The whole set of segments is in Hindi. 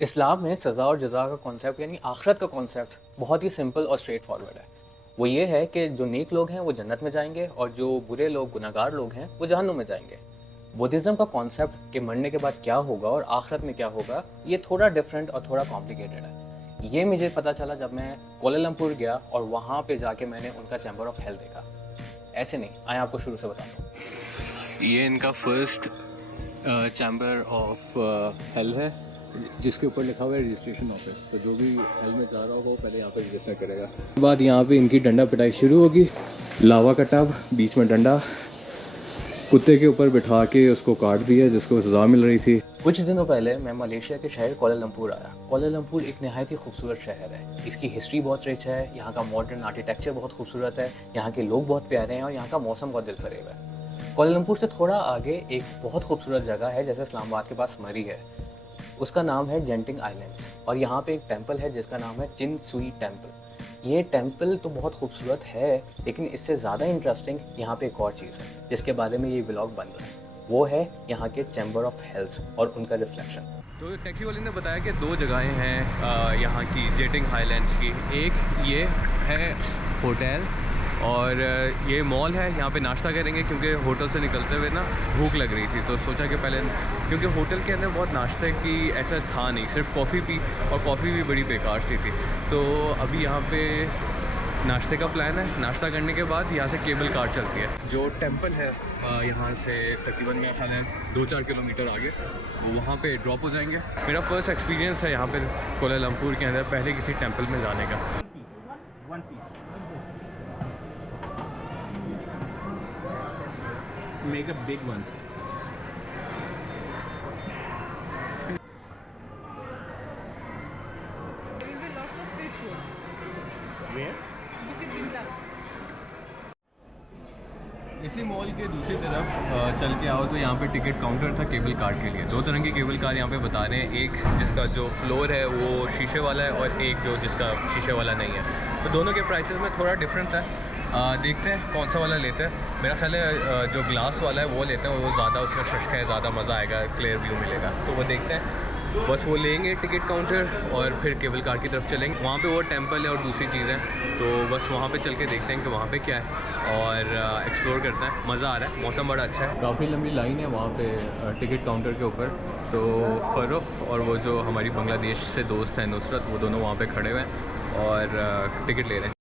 इस्लाम में सज़ा और जज़ा का कॉन्सेप्ट यानी आखिरत का कॉन्सेप्ट बहुत ही सिंपल और स्ट्रेट फॉरवर्ड है। वो ये है कि जो नेक लोग हैं वो जन्नत में जाएंगे और जो बुरे लोग गुनहगार लोग हैं वो जहन्नुम में जाएंगे। बुद्धिज़्म का कॉन्सेप्ट कि मरने के बाद क्या होगा और आखिरत में क्या होगा ये थोड़ा डिफरेंट और थोड़ा कॉम्प्लिकेटेड है। ये मुझे पता चला जब मैं कोलालमपुर गया और वहाँ पे जाके मैंने उनका चैम्बर ऑफ हेल देखा। ऐसे नहीं, आए आपको शुरू से बताता हूँ। ये इनका फर्स्ट चैम्बर ऑफ हेल है जिसके ऊपर लिखा हुआ है रजिस्ट्रेशन ऑफिस। तो जो भी हेल में जा रहा होगा वो पहले यहाँ पे रजिस्टर करेगा। उसके बाद यहाँ पे इनकी डंडा पिटाई शुरू होगी। लावा का टब, बीच में डंडा, कुत्ते के ऊपर बिठा के उसको काट दिया जिसको सज़ा मिल रही थी। कुछ दिनों पहले मैं मलेशिया के शहर कोलालमपुर आया। कोलालमपुर एक नहायत ही खूबसूरत शहर है। इसकी हिस्ट्री बहुत रिच है, यहाँ का मॉडर्न आर्किटेक्चर बहुत खूबसूरत है, यहाँ के लोग बहुत प्यारे हैं और यहाँ का मौसम बहुत दिलफरेब है। कोलालमपुर से थोड़ा आगे एक बहुत खूबसूरत जगह है जैसे इस्लामाबाद के पास मरी है, उसका नाम है जेंटिंग आइलैंड्स। और यहाँ पे एक टेंपल है जिसका नाम है चिन सुई टेंपल। ये टेंपल तो बहुत खूबसूरत है लेकिन इससे ज़्यादा इंटरेस्टिंग यहाँ पे एक और चीज़ है जिसके बारे में ये व्लॉग बन रहा है। वो है यहाँ के चैम्बर ऑफ हेल्स और उनका रिफ्लेक्शन। तो टैक्सी वाले ने बताया कि दो जगहें हैं यहाँ की जेंटिंग आइलैंड्स की। एक ये है होटल और ये मॉल है। यहाँ पे नाश्ता करेंगे क्योंकि होटल से निकलते हुए ना भूख लग रही थी, तो सोचा कि पहले, क्योंकि होटल के अंदर बहुत नाश्ते की ऐसा था नहीं, सिर्फ कॉफ़ी पी और कॉफ़ी भी बड़ी बेकार सी थी। तो अभी यहाँ पे नाश्ते का प्लान है। नाश्ता करने के बाद यहाँ से केबल कार चलती है। जो टेंपल है यहाँ से तकरीबन मेरा ख्याल है 2-4 किलोमीटर आगे, वो वहाँ पे ड्रॉप हो जाएंगे। मेरा फर्स्ट एक्सपीरियंस है यहाँ पे कोलालमपुर के अंदर पहले किसी टेंपल में जाने का। Make a big one. There will be lots of street food. Where? Bukit Bintang. इसी मॉल के दूसरी तरफ चल के आओ तो यहाँ पे टिकट काउंटर था केबल कार के लिए। दो तरह की केबल कार यहाँ पे बता रहे हैं, एक जिसका जो फ्लोर है वो शीशे वाला है और एक जो जिसका शीशे वाला नहीं है। तो दोनों के प्राइसेस में थोड़ा डिफरेंस है। देखते हैं कौन सा वाला लेते हैं। मेरा ख्याल है जो ग्लास वाला है वो लेते हैं, वो ज़्यादा उसमें शश्क है, ज़्यादा मज़ा आएगा, क्लियर व्यू मिलेगा, तो वो देखते हैं। बस वो लेंगे टिकट काउंटर और फिर केबल कार की तरफ चलेंगे। वहाँ पे वो टेंपल है और दूसरी चीज़ें, तो बस वहाँ पे चल के देखते हैं कि वहाँ पे क्या है और एक्सप्लोर करते हैं। मज़ा आ रहा है, मौसम बड़ा अच्छा है। काफ़ी लंबी लाइन है वहाँ पे टिकट काउंटर के ऊपर। तो फ़ारूक और वो जो हमारी बांग्लादेश से दोस्त हैं नुसरत, वो दोनों वहाँ पर खड़े हुए हैं और टिकट ले रहे हैं।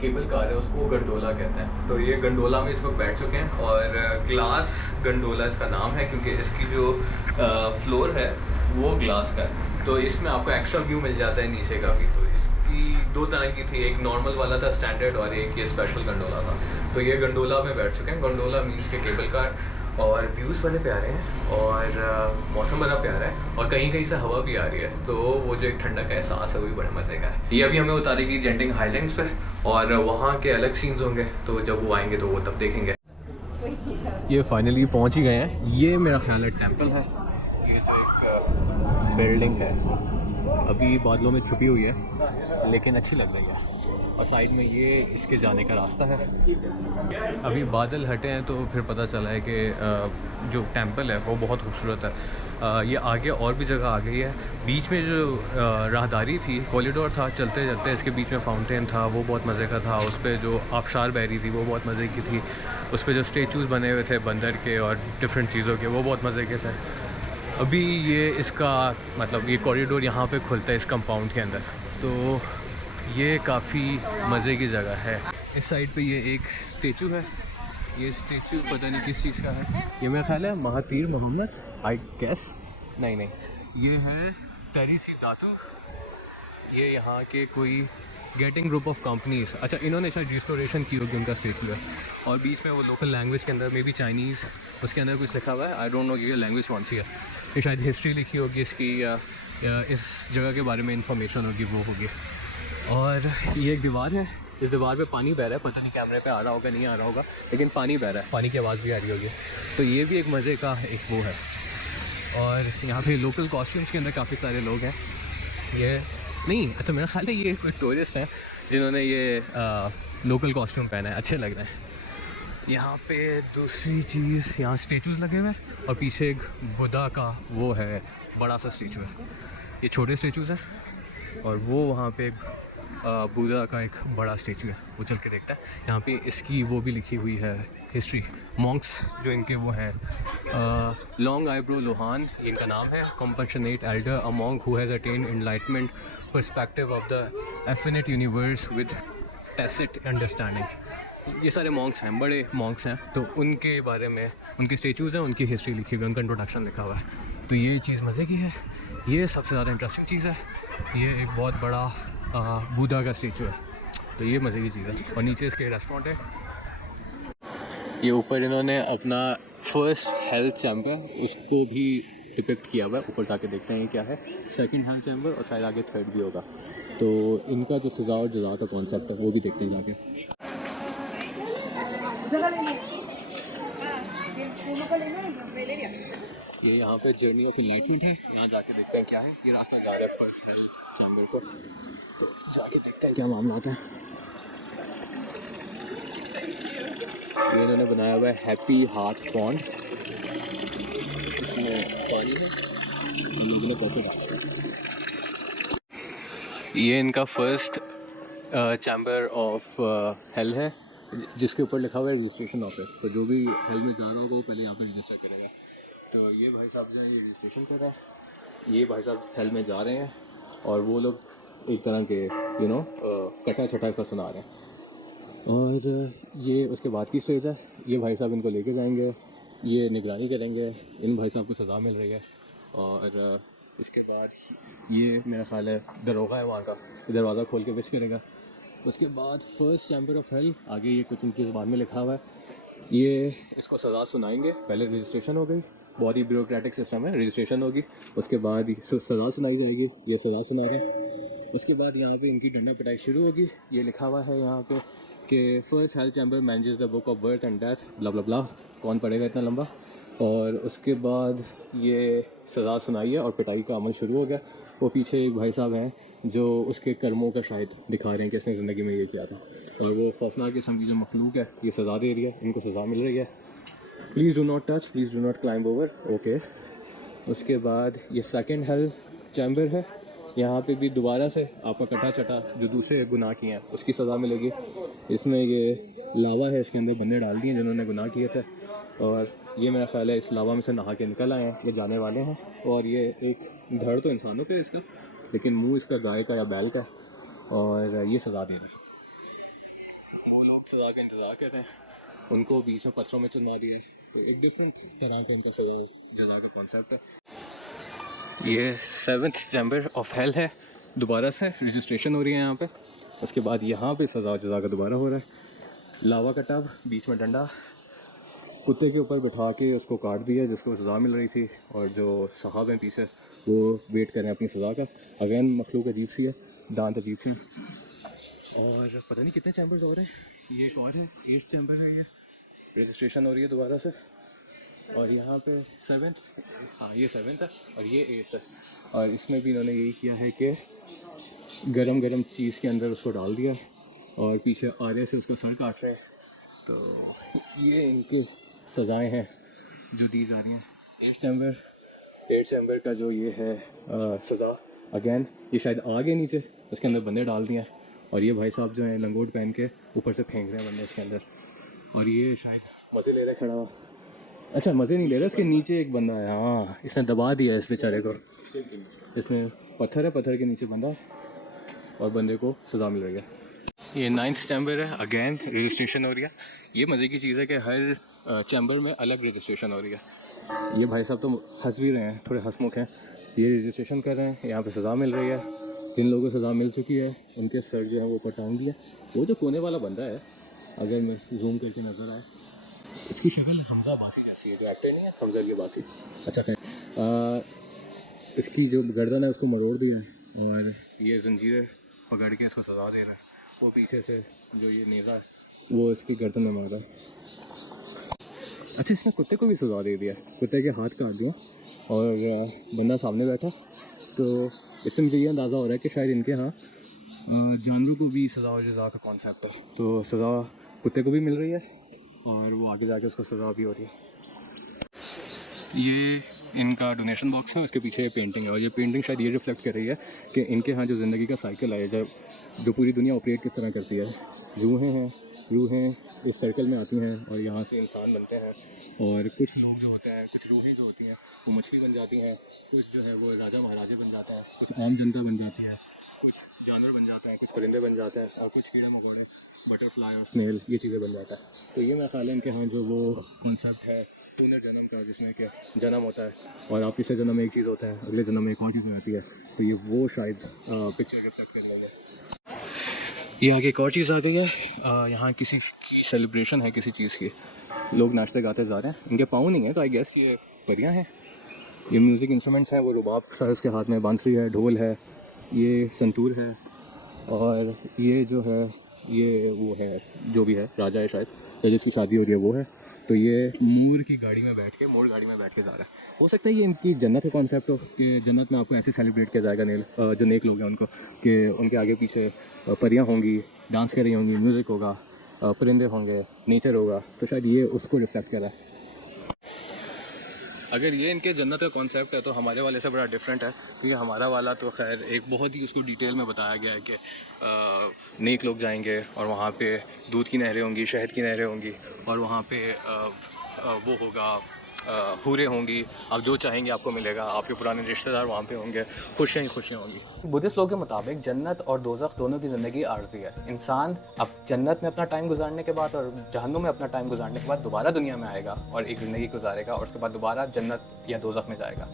केबल कार है उसको गंडोला कहते हैं। तो ये गंडोला में इस वक्त बैठ चुके हैं और ग्लास गंडोला इसका नाम है क्योंकि इसकी जो फ्लोर है वो ग्लास का है। तो इसमें आपको एक्स्ट्रा व्यू मिल जाता है नीचे का भी। तो इसकी दो तरह की थी, एक नॉर्मल वाला था स्टैंडर्ड और एक ये स्पेशल गंडोला था। तो ये गंडोला में बैठ चुके हैं। गंडोला मीन्स के केबल कार, और व्यूज़ बड़े प्यारे हैं और मौसम बड़ा प्यारा है और कहीं कहीं से हवा भी आ रही है। तो वो जो एक ठंडक का एहसास है वो भी बड़े मज़े का है। ये अभी हमें उतारेगी जेंटिंग हाईलैंड्स पे और वहाँ के अलग सीन्स होंगे, तो जब वो आएंगे तो वो तब देखेंगे। ये फाइनली पहुँच ही गए हैं। ये मेरा ख्याल है टेंपल है। ये जो एक बिल्डिंग है अभी बादलों में छुपी हुई है लेकिन अच्छी लग रही है, और साइड में ये इसके जाने का रास्ता है। अभी बादल हटे हैं तो फिर पता चला है कि जो टेंपल है वो बहुत खूबसूरत है। ये आगे और भी जगह आ गई है। बीच में जो राहदारी थी, कॉरिडोर था, चलते चलते इसके बीच में फाउंटेन था, वो बहुत मज़े का था। उस पर जो आबशार बह रही थी वो बहुत मज़े की थी। उस पर जो स्टेचूज़ बने हुए थे बंदर के और डिफरेंट चीज़ों के, वो बहुत मज़े के थे। अभी ये इसका मतलब ये कॉरिडोर यहाँ पे खुलता है इस कंपाउंड के अंदर, तो ये काफ़ी मज़े की जगह है। इस साइड पे ये एक स्टेचू है। ये स्टेचू पता नहीं किस चीज़ का है। ये मेरा ख्याल है महातीर मोहम्मद, आई गेस। नहीं, ये है टेरिसी दातू। ये यहाँ के कोई गेटिंग ग्रुप ऑफ कंपनीज, अच्छा इन्होंने शायद रिस्टोरेशन की होगी उनका स्टेचू है। और बीच में वो लोकल लैंग्वेज के अंदर में भी चाइनीज़ उसके अंदर कुछ लिखा हुआ है। आई डोंट नो कि ये लैंग्वेज कौन सी है। ये शायद हिस्ट्री लिखी होगी इसकी या इस जगह के बारे में इंफॉर्मेशन होगी, वो होगी। और ये एक दीवार है, इस दीवार पे पानी बह रहा है। पता नहीं कैमरे पे आ रहा होगा नहीं आ रहा होगा, लेकिन पानी बह रहा है, पानी की आवाज़ भी आ रही होगी। तो ये भी एक मज़े का एक वो है। और यहाँ पे लोकल कॉस्ट्यूम्स के अंदर काफ़ी सारे लोग हैं। ये नहीं, अच्छा मेरा ख्याल है ये कोई टूरिस्ट हैं जिन्होंने ये लोकल कॉस्ट्यूम पहना है, अच्छे लग रहे हैं। यहाँ पे दूसरी चीज़, यहाँ स्टेचूज़ लगे हुए हैं और पीछे एक बुद्धा का वो है, बड़ा सा स्टेचू है। ये छोटे स्टेचूज़ हैं और वो वहाँ पे एक बुद्धा का एक बड़ा स्टेचू है, वो चल के देखता है। यहाँ पे इसकी वो भी लिखी हुई है हिस्ट्री, मॉन्क्स जो इनके वो हैं, लॉन्ग आईब्रो लोहान ये इनका नाम है, compassionate elder, a monk who has attend enlightenment, perspective of the infinite universe with tacit understanding. ये सारे मॉन्क्स हैं, बड़े मॉन्क्स हैं, तो उनके बारे में उनके स्टेचूज़ हैं, उनकी हिस्ट्री लिखी हुई है, उनका इंट्रोडक्शन लिखा हुआ है। तो ये चीज़ मज़े की है, ये सबसे ज़्यादा इंटरेस्टिंग चीज़ है। ये एक बहुत बड़ा बुद्धा का स्टेचू है, तो ये मज़े की चीज़ है। और नीचे इसके रेस्टोरेंट है। ये ऊपर इन्होंने अपना फर्स्ट हेल्थ चैम्बर उसको भी डिपिक्ट किया हुआ है, ऊपर जाके देखते हैं ये क्या है। सेकंड हेल्थ चैम्बर और शायद आगे थर्ड भी होगा। तो इनका जो सज़ा और जज़ा का कॉन्सेप्ट है वो भी देखते हैं जाके। ये यहाँ पे जर्नी ऑफ इनलाइटमेंट है, यहाँ जाके देखते हैं क्या है। ये रास्ता जा रहा है फर्स्ट हेल्थ चैम्बर को, तो जाके देखते हैं क्या मामला आता है। ये इन्होंने बनाया हुआ है हैप्पी हार्ट पॉन्ड, इसमें पानी है, लोगों ने पैसे डाला हुआ है। ये इनका फर्स्ट चैम्बर ऑफ हेल है, जिसके ऊपर लिखा हुआ है रजिस्ट्रेशन ऑफिस। तो जो भी हेल में जा रहा होगा वो पहले यहाँ पे रजिस्टर करेगा। तो ये भाई साहब जो है ये रजिस्ट्रेशन कर रहे हैं। ये भाई साहब हेल में जा रहे हैं और वो लोग एक तरह के कटा छटा का सुना रहे हैं। और ये उसके बाद की स्टेज है। ये भाई साहब इनको लेके जाएंगे, ये निगरानी करेंगे, इन भाई साहब को सज़ा मिल रही है। और इसके बाद ये मेरा ख्याल है दरोगा है वहाँ का, दरवाज़ा खोल के विश करेगा। उसके बाद फर्स्ट चैम्बर ऑफ हेल, आगे ये कुछ उनकी ज़बान में लिखा हुआ है। ये इसको सज़ा सुनाएंगे, पहले रजिस्ट्रेशन हो गई, बहुत ही ब्यूरोक्रेटिक सिस्टम है, रजिस्ट्रेशन होगी, उसके बाद सज़ा सुनाई जाएगी। ये सज़ा सुना रहे हैं। उसके बाद यहाँ पे इनकी डंडा पिटाई शुरू होगी। ये लिखा हुआ है यहाँ पे कि first health chamber manages the book of birth and death, blah blah blah, कौन पढ़ेगा इतना लंबा। और उसके बाद ये सज़ा सुनाई है और पिटाई का अमल शुरू हो गया। वो पीछे एक भाई साहब हैं जो उसके कर्मों का शायद दिखा रहे हैं कि इसने ज़िंदगी में ये किया था। और वो खौफनाक किस्म की जो मखलूक है ये सज़ा दे रही है, इनको सज़ा मिल रही है। Please do not touch, please do not climb over, okay. उसके बाद ये सेकंड हेल्थ चैम्बर है, यहाँ पे भी दोबारा से आपका कटा चटा जो दूसरे गुनाह किए हैं उसकी सज़ा मिलेगी। इसमें ये लावा है, इसके अंदर बंदे डाल दिए जिन्होंने गुनाह किए थे। और ये मेरा ख्याल है इस लावा में से नहा के निकल आए हैं, ये जाने वाले हैं। और ये एक धड़ तो इंसानों का है इसका, लेकिन मुंह इसका गाय का या बैल का है। और ये सज़ा दे रहे हैं। वो लोग सज़ा का इंतज़ार कर रहे हैं, उनको बीच में पत्थरों में चुनवा दिया। तो एक डिफरेंट तरह का इनका सज़ा जज़ा का कॉन्सेप्ट है। ये सेवन्थ चैम्बर ऑफ हेल है, दोबारा से रजिस्ट्रेशन हो रही है यहाँ पे। उसके बाद यहाँ पे सज़ा जज़ा का दोबारा हो रहा है। लावा का टब, बीच में डंडा, कुत्ते के ऊपर बिठा के उसको काट दिया जिसको सज़ा मिल रही थी। और जो साहब हैं पीछे वो वेट कर रहे हैं अपनी सज़ा का। अगेन मखलूक अजीब सी है, दांत अजीब से। और पता नहीं कितने चैम्बर्स और हैं, ये एक और है, 8th चैम्बर है। ये रजिस्ट्रेशन हो रही है दोबारा से। और यहाँ पे 7th, हाँ ये 7th है और ये 8th है। और इसमें भी इन्होंने यही किया है कि गरम गरम चीज़ के अंदर उसको डाल दिया और पीछे आरे से उसका सर काट रहे हैं। तो ये इनकी सज़ाएं हैं जो दी जा रही हैं। 8th चैम्बर का जो ये है सज़ा, अगेन ये शायद आगे नीचे इसके अंदर बंदे डाल दिए हैं। और ये भाई साहब जो हैं लंगोट पहन के ऊपर से फेंक रहे हैं बंदे इसके अंदर। और ये शायद मज़े ले रहे खड़ा हुआ, अच्छा मज़े नहीं ले रहा, इसके नीचे एक बंदा है, हाँ इसने दबा दिया इस बेचारे को। इसमें पत्थर है, पत्थर के नीचे बंदा और बंदे को सज़ा मिल रही है। ये 9th चैम्बर है, अगेन रजिस्ट्रेशन हो रही है। ये मज़े की चीज़ है कि हर चैम्बर में अलग रजिस्ट्रेशन हो रही है। ये भाई साहब तो हंस भी रहे हैं, थोड़े हंसमुख हैं। ये रजिस्ट्रेशन कर रहे हैं, यहाँ पे सज़ा मिल रही है। जिन लोगों को सज़ा मिल चुकी है उनके सर जो है वो ऊपर टांग दिया। वो जो कोने वाला बंदा है, अगर मैं जूम करके नज़र आए, इसकी शक्ल हमजा बासी जैसी है, जो एक्टर नहीं है हमजा अली बासी। अच्छा इसकी जो गर्दन है उसको मरोड़ दिया है और ये जंजीरें पकड़ के इसको सजा दे रहा है। वो पीछे से जो ये नेज़ा है वो इसकी गर्दन में मारा है। अच्छा, इसमें कुत्ते को भी सजा दे दिया, कुत्ते के हाथ काट दिया और बंदा सामने बैठा। तो इससे मुझे ये अंदाज़ा हो रहा है कि शायद इनके यहाँ जानवरों को भी सज़ा और जज़ा का कॉन्सेप्ट है। तो सज़ा कुत्ते को भी मिल रही है और वो आगे जाके उसको सज़ा भी हो रही है। ये इनका डोनेशन बॉक्स है, उसके पीछे ये पेंटिंग है और ये पेंटिंग शायद ये रिफ्लेक्ट कर रही है कि इनके यहाँ जो ज़िंदगी का साइकिल है, जो पूरी दुनिया ऑपरेट किस तरह करती है। रूहें इस सर्कल में आती हैं और यहाँ से इंसान बनते हैं और कुछ लोग जो होते हैं, कुछ रूहें जो होती हैं वो मछली बन जाती हैं, कुछ जो है वो राजा महाराजे बन जाते हैं, कुछ आम जनता बन जाती है, कुछ जानवर बन जाते हैं, कुछ परिंदे बन जाते हैं और कुछ कीड़े मकोड़े, बटरफ्लाई और स्नेल, ये चीज़ें बन जाता है। तो ये मेरा ख्याल है इनके यहाँ जो वो कॉन्सेप्ट है पुनर्जन्म का, जिसमें क्या जन्म होता है और आप पिछले जन्म में एक चीज़ होता है, अगले जन्म में एक और चीज़ हो जाती है। तो ये वो शायद पिक्चर रिफ्लेक्ट कर रही है। ये आगे एक और चीज़ आ गई है, यहाँ किसी की सेलिब्रेशन है, किसी चीज़ की, लोग नाचते गाते जा रहे हैं। इनके पाँव नहीं है तो आई गेस ये परियां हैं। ये म्यूज़िक इंस्ट्रूमेंट्स हैं, वो रुबाब सा उसके हाथ में, बांसुरी है, ढोल है, ये संतूर है और ये जो है ये वो है जो भी है राजा है शायद, या जिसकी शादी हो रही है वो है। तो ये मोर की गाड़ी में बैठ के, मोर गाड़ी में बैठ के जा रहा है। हो सकता है ये इनकी जन्नत का कॉन्सेप्ट हो कि जन्नत में आपको ऐसे सेलिब्रेट किया जाएगा जो नेक लोग हैं उनको, कि उनके आगे पीछे परियां होंगी, डांस कर रही होंगी, म्यूज़िक होगा, परिंदे होंगे, नेचर होगा। तो शायद ये उसको रिफ्लेक्ट कर रहा है। अगर ये इनके जन्नत का कॉन्सेप्ट है तो हमारे वाले से बड़ा डिफरेंट है, क्योंकि हमारा वाला तो खैर एक बहुत ही उसको डिटेल में बताया गया है कि नेक लोग जाएंगे और वहाँ पे दूध की नहरें होंगी, शहद की नहरें होंगी और वहाँ पे वो होगा, हूरें होंगी, आप जो चाहेंगे आपको मिलेगा, आपके पुराने रिश्तेदार वहाँ पे होंगे, खुशियाँ ही खुशियाँ होंगी। बुद्धिस्ट लोगों के मुताबिक जन्नत और दोज़ख दोनों की ज़िंदगी आर्जी है। इंसान अब जन्नत में अपना टाइम गुजारने के बाद और जहन्नुम में अपना टाइम गुजारने के बाद दोबारा दुनिया में आएगा और एक ज़िंदगी गुजारेगा और उसके बाद दोबारा जन्नत या दोज़ख में जाएगा।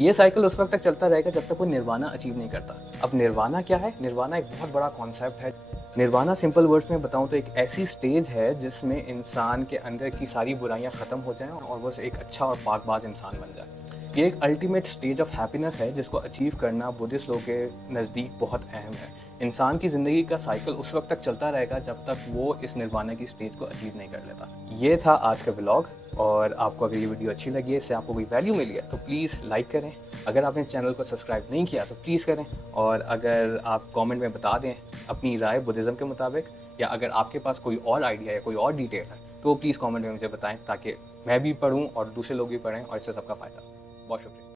ये साइकिल उस वक्त तक चलता रहेगा जब तक वो निर्वाणा अचीव नहीं करता। अब निर्वाणा क्या है? निर्वाणा एक बहुत बड़ा कॉन्सेप्ट है। निर्वाणा सिंपल वर्ड्स में बताऊं तो एक ऐसी स्टेज है जिसमें इंसान के अंदर की सारी बुराइयां ख़त्म हो जाएं और वो एक अच्छा और पाकबाज इंसान बन जाए। ये एक अल्टीमेट स्टेज ऑफ हैप्पीनेस है जिसको अचीव करना बुद्धिस्ट लोगों के नज़दीक बहुत अहम है। इंसान की ज़िंदगी का साइकिल उस वक्त तक चलता रहेगा जब तक वो इस निर्वाणा की स्टेज को अचीव नहीं कर लेता। ये था आज का व्लॉग और आपको अगर ये वीडियो अच्छी लगी है, इससे आपको कोई वैल्यू मिली है तो प्लीज़ लाइक करें। अगर आपने चैनल को सब्सक्राइब नहीं किया तो प्लीज़ करें और अगर आप कमेंट में बता दें अपनी राय बुद्धिज़्म के मुताबिक, या अगर आपके पास कोई और आइडिया या कोई और डिटेल है तो प्लीज़ कमेंट में मुझे बताएं ताकि मैं भी पढ़ूं और दूसरे लोग भी पढ़ें और इससे सबका फ़ायदा। बहुत शुक्रिया।